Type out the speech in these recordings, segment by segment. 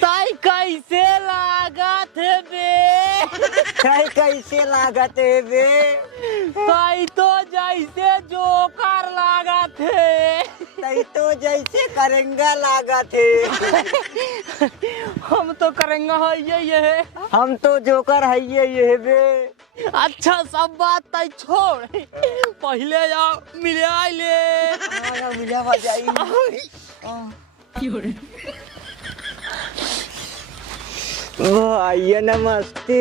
ताई कैसे लागत है बे? ताई कैसे लागत है बे? ताई तो जैसे जोकर लागत है। ताई तो जैसे करेंगा लागत है। हम तो करेंगे है ये। हम तो जोकर है ये बे। अच्छा सब बात ताई छोड़, पहले जाओ मिले आइले। हाँ मिला बजाई। आइए नमस्ते।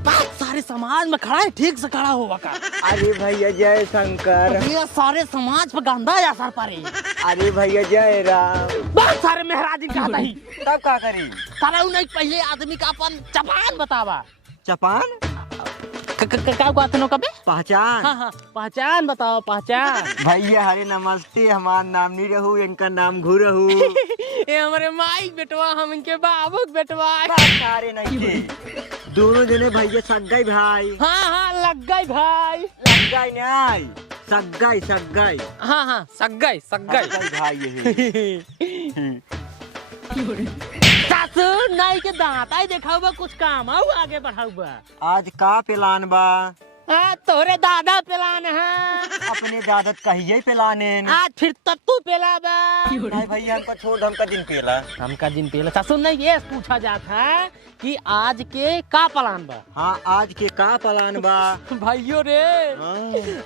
बात सारे समाज में खड़ा है, ठीक से खड़ा हुआ का। अरे भैया जय शंकर। ये सारे समाज पे गंदा या सर पारे। अरे भैया जय राम। बहुत सारे महाराज का नहीं। तब क्या करी? सारा उन्हें पहले आदमी का अपन चपान बतावा। चपान? क्या बात है कबे? पहचान? हाँ पहचान बताओ पहचान। भैया हरे नमस्ते, हमारा नाम नहीं रहू, इनका नाम घू रहू। ये हमारे माई बेटवा, हम इनके बाबू बेटवा। सारे नहीं थे। दोनों जने भैया सगाई भाई। हाँ लग गई भाई। सगाई नहीं, सगाई सगाई। हाँ सगाई भाई ये। सासू नाई के दांत आई देखाऊबा, कुछ काम आऊ आगे बढ़ाऊबा। आज का प्लान बा? तोरे दादा पेलान है। अपने दादत कहिए पेलाने। आज फिर तब तू पेला बा। नहीं भैया हमको छोड़, हमका दिन पेला। हमका दिन पेला। सासू नहीं ये पूछा जाता है कि आज के का प्लान बा। हाँ आज के का प्लान बा? भाइयों रे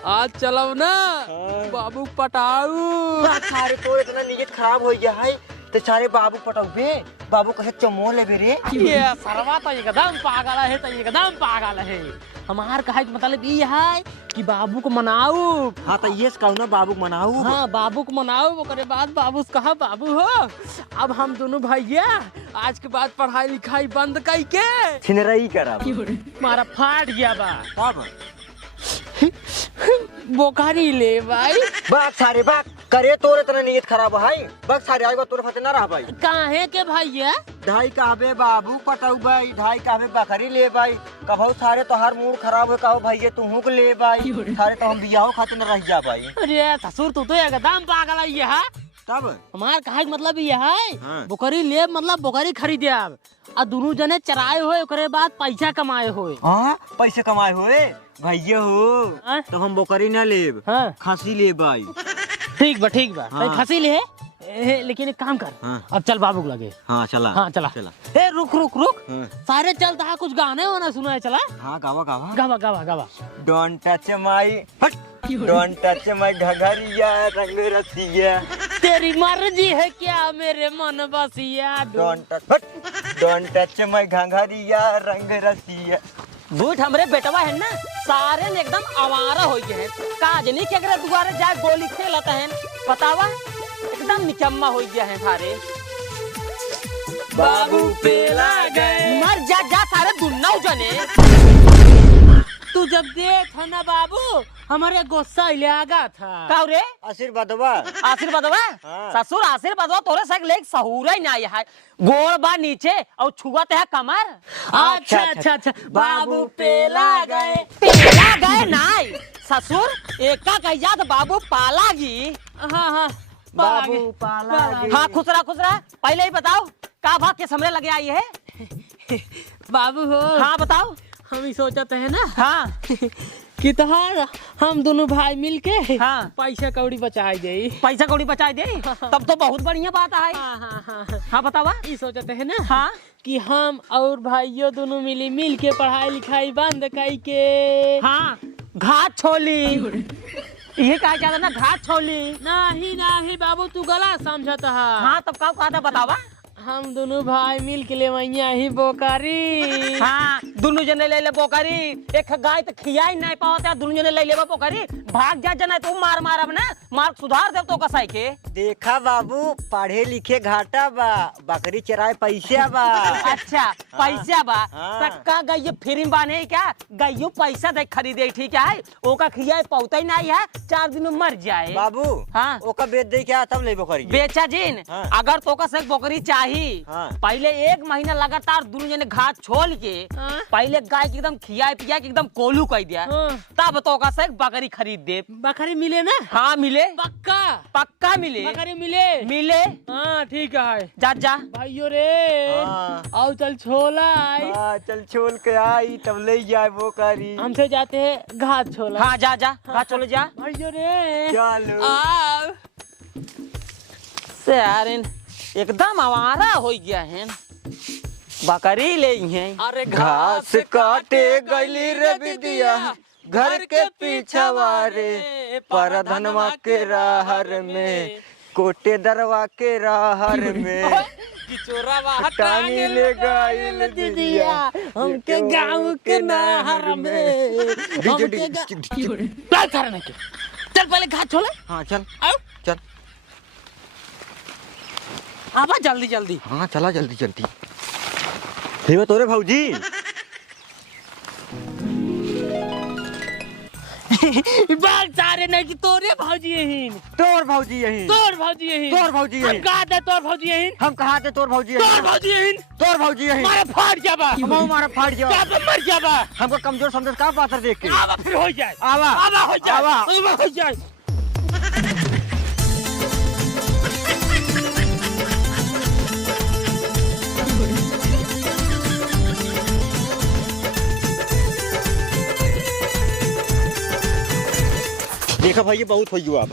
आज चलो ना बाबू पटाऊ। सारे तो इतना नीयत खराब हो गया है तो सारे बाबू पटाऊ बाबू कहे चमो ले रे। ये सरवा तो एकदम पागल है, तो एकदम पागल है। हमार कहे मतलब ये है कि बाबू को मनाऊ। हाँ तो ये कहू ना बाबू मनाऊ। हाँ बाबू को मनाऊ, ओकरे बाद बाबू से कहा बाबू हो अब हम दोनों भैया आज के बाद पढ़ाई लिखाई बंद करके छिनरई करा। मारा फाट गया बा। कब? बोकारी ले भाई। बाग सारे बाग करे तोरे इतना नीयत खराब है। बाग सारे आएगा तोरे फते ना रहा भाई। काहे के भैया? ढाई कहबे बाबू पटाऊ भाई, ढाई कहबे बकरी ले भाई। कभू सारे तो हर मूड खराब है, कहो भैया तुम को ले भाई। सारे तो हम बियाह खातिर न रह जा भाई। अरे ससुर तू तो एकदम पागल है। ये तब हमार कहे मतलब ये है हाँ। बोकरी ले मतलब बोकरी खरीदे अब और दोनों जने चराए हुए, ओकरे बाद पैसा कमाए हुए। हाँ पैसे कमाए हुए भैया हो तो हम बोकरी न लेब। हाँ। खांसी ले भाई। ठीक बा हाँ। खसी ले लेकिन एक काम कर। हाँ। अब चल बाबू लगे। हाँ चला। हाँ चला। ए रुक हाँ। सारे चलता है, कुछ गाने वाना सुना है। चला हाँ गावा गावा गावा। Don't touch my don't touch my घघरिया रंग रसिया। तेरी मर्जी है क्या मेरे मन बसिया। डोंट टच माई घघरिया रंग रसिया। बूट हमरे बेटवा है ना सारे ने एकदम आवारा हो गए हैं। काजनी के अगर दुआरे जाए गोली खेलता है बतावा, एकदम निकम्मा हो गया है सारे। बाबू पेला गए। मर जा सारे दुन्ना जने। तू जब देख है ना बाबू हमारे गुस्सा ले आगा था। काऊ रे आशीर्वादवा हाँ। ससुर आशीर्वादवा तोरे से लेक सहूरा ही ना है। गोड़ बा नीचे और छुआ ते है कमर। अच्छा बाबू पेला गए नाई ससुर एक का कह जात बाबू पालागी। हाँ बाबू पालागी। हाँ खुसरा पहले ही बताओ का भाग के समरे लगे आई है। बाबू हो हाँ बताओ। हम ही सोचते है ना हाँ कि तोहार हम दोनों भाई मिलके हाँ पैसा कौड़ी बचाई दे। पैसा कौड़ी बचाई दे तब तो बहुत बढ़िया बात है। हाँ बतावा। ये सोचते है ना हाँ कि हम और भाइयों दोनों मिल के पढ़ाई लिखाई बंद करके हाँ घाट छोली। ये कहा जाता ना घाट छोली। नहीं बाबू तू गलत समझता है। हाँ तब का कहता बतावा। हम दोनों भाई मिल के ले ही बोकारी। हाँ दोनों जने ले बोकारी। एक गाय तो खिया ही नहीं पाते, दोनों जने ले बोकारी भाग जा जना तो मार मारब ना, मार्क सुधार देव तो कसाई के। देखा बाबू पढ़े लिखे घाटा बा, बकरी चराए पैसा बा। अच्छा पैसा बा, हाँ। सक्का गई फ्री बाने क्या, गई पैसा दे खरीदे ठीक है, ओका खिया पौता ही नहीं है, 4 दिन में मर जाए। बाबू हाँ ओका बेच दे क्या तब ले बकरी बेचा जिन। हाँ। अगर तोका से बकरी चाहिए, हाँ। पहले 1 महीना लगातार दोनों जने घास छोड़ के पहले गाय के एकदम खिया पिया के एकदम कोलू कर दिया, तब तोका से बकरी खरीद दे। बकरी मिले ना? हाँ मिले, पक्का पक्का मिले, बकरी मिले। मिले। हाँ ठीक है जा जा भाइयों रे। हाँ। आओ चल छोला आई। हाँ, चल छोड़ के आई तब ले जाए बकरी। हमसे जाते हैं घास छोला। हाँ जा जा घास छोले जा। भाइयों रे चलो आओ से यार एकदम आवारा हो गया है, बकरी ले हैं। अरे घास काटे गली रे बिदिया घर के पीछवा रे, परधनवा के राहर में कोटे दरवा के राहर में टांगी ले गइल दीदिया हमके गाँव के नहर में। हमके चल करने के, चल पहले घास छोला। हाँ चल आओ चल। आवा जल्दी जल्दी। हाँ चला जल्दी जल्दी। ठीक तोरे भाऊजी बाल सारे नहीं कि तोरे भौजी यही, तोर भाऊजी यही, तोर भौजी यही, तोर भाऊजी हम यही, कहा थे तोर भौजी यही, हम कहा थे तोर भाऊजी तोर यही, भौजी यही, तोर भाऊजी यही, मारे फाड़ जाबा, हम हमारा फाड़ क्या जाओ, तो मर जाबा। हमको कमजोर समझ का पात्र देख के आवा फिर हो जाए, आवा आवा हो जाए, आवा। आवा हो जाए। देखा भाई ये बहुत हो गया, अब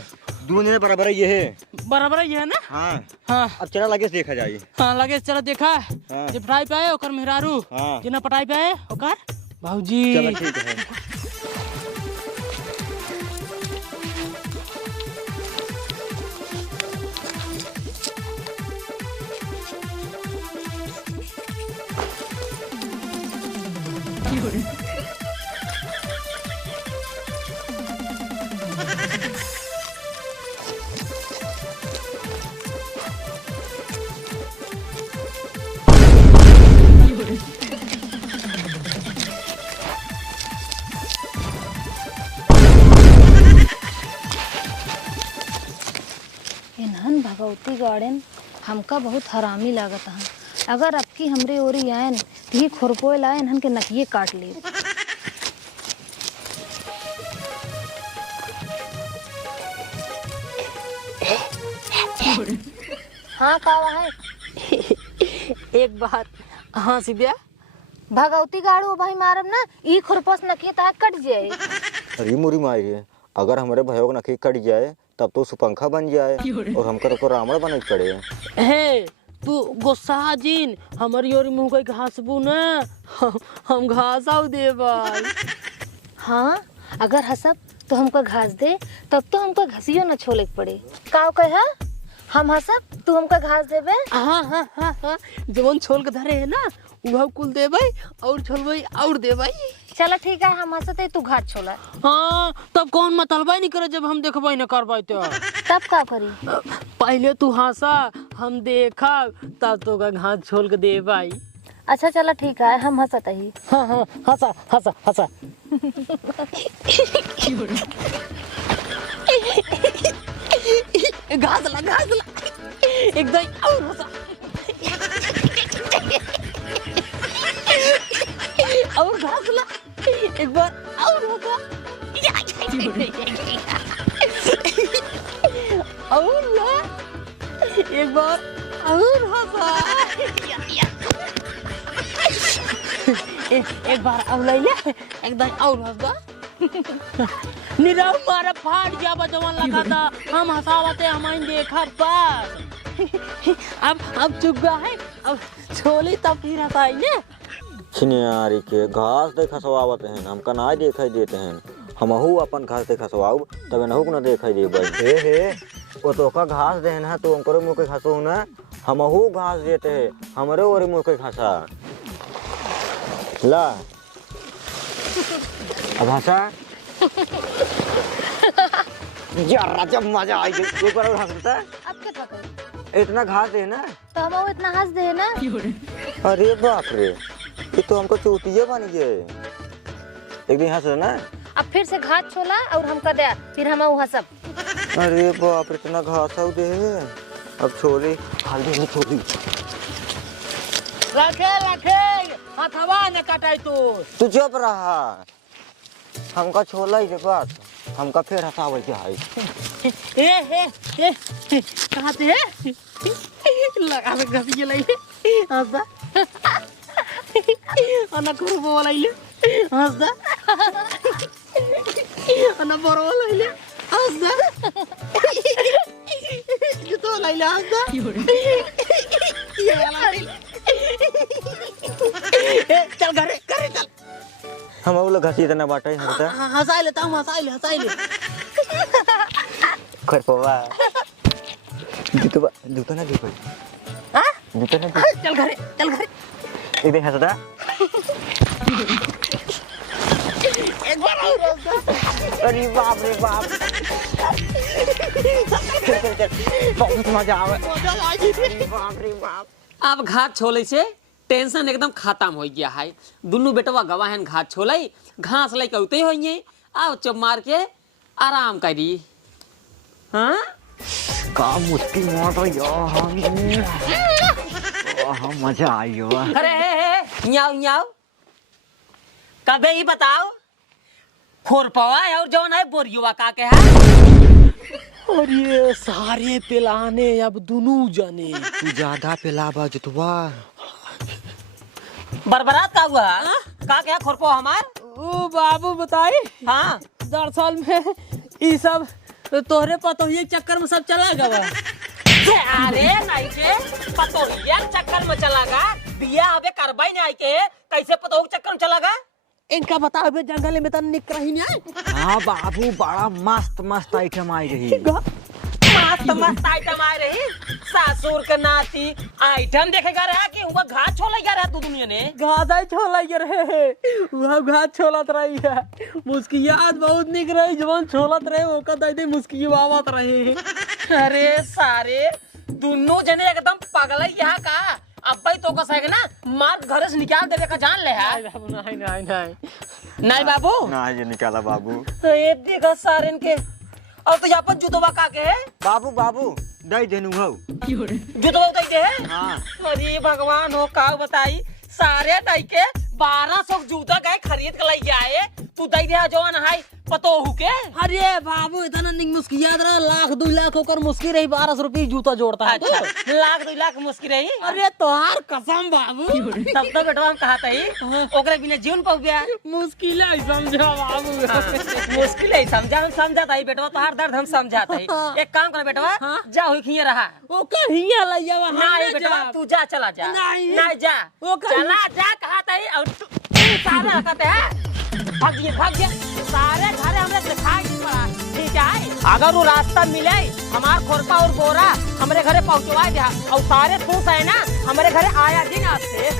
दोनों बराबर ये है। बराबर ही है ना? हाँ हाँ अब चला लगे देखा जाए। हाँ लगे चलो देखा। हाँ। जे पटाई पे आए ओकर मेहरारू, हाँ। जिना पटाई पे आए ओकर भाऊजी। चलो ठीक है। इन्हन भगवती गार्डन हमका बहुत हरामी लागत है। अगर अब की हमरे ओरी आयन तो ही खुरपोए लाए इन्हन के नकिए काट ले। हाँ कावा है एक बात हाँ सिबिया भगवती गाड़ू भाई मारब ना ई खुरपोस नकिए ता कट जाए। अरे मुरी मारी है, अगर हमारे भाइयों का नखी कट जाए तब तो सुपंखा बन जाए और हमकर को रावण बन पड़े। हे तू गुस्सा जिन हमारी ओरी मुंह कोई घास बू ना हम घास आउ देबा। हाँ अगर हसब तो हमको घास दे, तब तो हमको घसियो न छोले के पड़े। का कहे हम हसब तू हमको घास देबे। हाँ हाँ हाँ हाँ जवन छोल के धरे है ना वह कुल देबै और छोलबै और देबै। चलो ठीक है हम हंसते तू घास छोला। हाँ तब कौन मतलबा नहीं करे जब हम देखबै न करबै तो। तब का करी? पहले तू हंसा हम देखा तब तो का घास छोल के देबै। अच्छा चलो ठीक है हम हंसत ही। हाँ हाँ हंसा हंसा हंसा। घास ला एकदम और हंसा और घास ला एक बार और होगा और ला एक बार और हंसा एक बार और ले ले एकदम और हंसा। निराव मारा फाड़ जाबा जवान लगा था हम हंसावते हमारी देखा पर अब चुप गया है अब छोली तब फिर हंसाई ने। छिनियारी के घास दे खसवावत हैं, हमका ना दिखाई देते हैं, हमहू अपन घास दे खसवाऊ तब नहू न दिखाई दे। हे वो तो का घास देन है तो हमको मुँह के खसो ना, हमहू घास देते हैं हमारे और मुँह के खसा ला अब हंसा। यार जब मजा आई एक बार और हंस देता है। अब क्या करें? इतना घास है ना। तो हम इतना हंस दे ना। अरे बाप रे, ये तो हमको चोटिया बन गए। एक दिन हंस ना। अब फिर से घास छोला और हमका दे, फिर हम हंसब। अरे बाप रे, इतना घास है दे। अब छोले हल्दी नहीं छोली। रखे हथवा न कटाई तू चुप रहा। हमका छोला ही के बात हमका फिर हंसावे के है। कहाँ से है? लगा में घसी के लाइले हंसदा अना कुरबो लाइले हंसदा अना बरो लाइले हंसदा तो लाइले हंसदा ये वाला चल घरे चल। हम वो लोग घसी इतना बाटा हंसता। हंसाई लेता हूँ हंसाई ले खर पवा जूता ना देखो। हाँ? जूता ना चल घरे एक दिन हंसता। एक बार और हंसदा। अरे बाप रे बाप। चल बहुत मजा आवे। अरे बाप रे बाप। अब घाट छोले से टेंशन एकदम खत्म हो गया है। दोनों बेटवा गवाहन घाट छोले घास लेके उते होइए। अब चुप मार के आराम करी। हाँ का मुश्किल मार यार। मजा आई हो। अरे न्याव कबे ही बताओ खोरपवा और जौन है बोरियुआ का के है। और ये सारे पिलाने अब दोनों जाने। तू ज्यादा पिलावा जुतवा। बरबरात का हुआ का क्या खोरपो हमार। ओ बाबू बताई। हाँ दरअसल में ये सब तोहरे पतोहिए चक्कर में सब चला गया। अरे नहीं के पतोहिया चक्कर में चला गा। बिया अबे करबाई नहीं आई के कैसे पतोह चक्कर में चला गा। इनका बताओ बे जंगल में तो निकल ही नहीं आए। हाँ बाबू बड़ा मस्त आइटम आई रही। मस्त आइटम आ रही। सासुर के नाती आइटम देखेगा रहा कि वो घाट छोला गया रहा तू दुनिया ने। घास छोला रहे वह घास छोलत रही है। मुस्कियात बहुत निक रही जवान छोलत रहे ओका दाई मुस्की आवत रहे। अरे सारे दोनों जने एकदम पागल यहाँ का। अब भाई तो का सहेगा ना मार घर से निकाल देवे का जान ले है। नहीं बाबू ना ये निकाला बाबू। तो ये देखा सारे इनके। और तो यहाँ पर जूतवा का के है। बाबू दई देनु हो। जूतवा दई दे है। हाँ। अरे भगवान हो का बताई सारे दई के 1200 जूता गए खरीद के लाई आए। तू दई दे जवान हाई पतोहू के। अरे बाबू इतना निक मुस्कियात रहा 1,00,000-2,00,000 होकर मुस्की रही 1200 रुपये जूता जोड़ता है। अच्छा 1,00,000-2,00,000 मुस्की रही। अरे तोहार कसम बाबू। तब तो बेटवा हम कहा था ओकरे बिना जीवन पौ गया। मुश्किल है समझा बाबू। मुश्किल है समझा हम समझाता ही बेटवा तोहार दर्द हम समझाता ही। एक काम कर बेटवा जा हुई खिए रहा। ओ कहिया लइया नहीं बेटवा तू जा चला जा। नहीं जा ओ चला जा कहा था ही। और सारे कहते हैं भाग गया सारे घरे हमने दिखाई नहीं पड़ा। ठीक है अगर वो रास्ता मिले हमार खोरपा और बोरा हमारे घरे पहुंचवा दिया और सारे खुश है ना हमारे घरे आया दिन आपसे।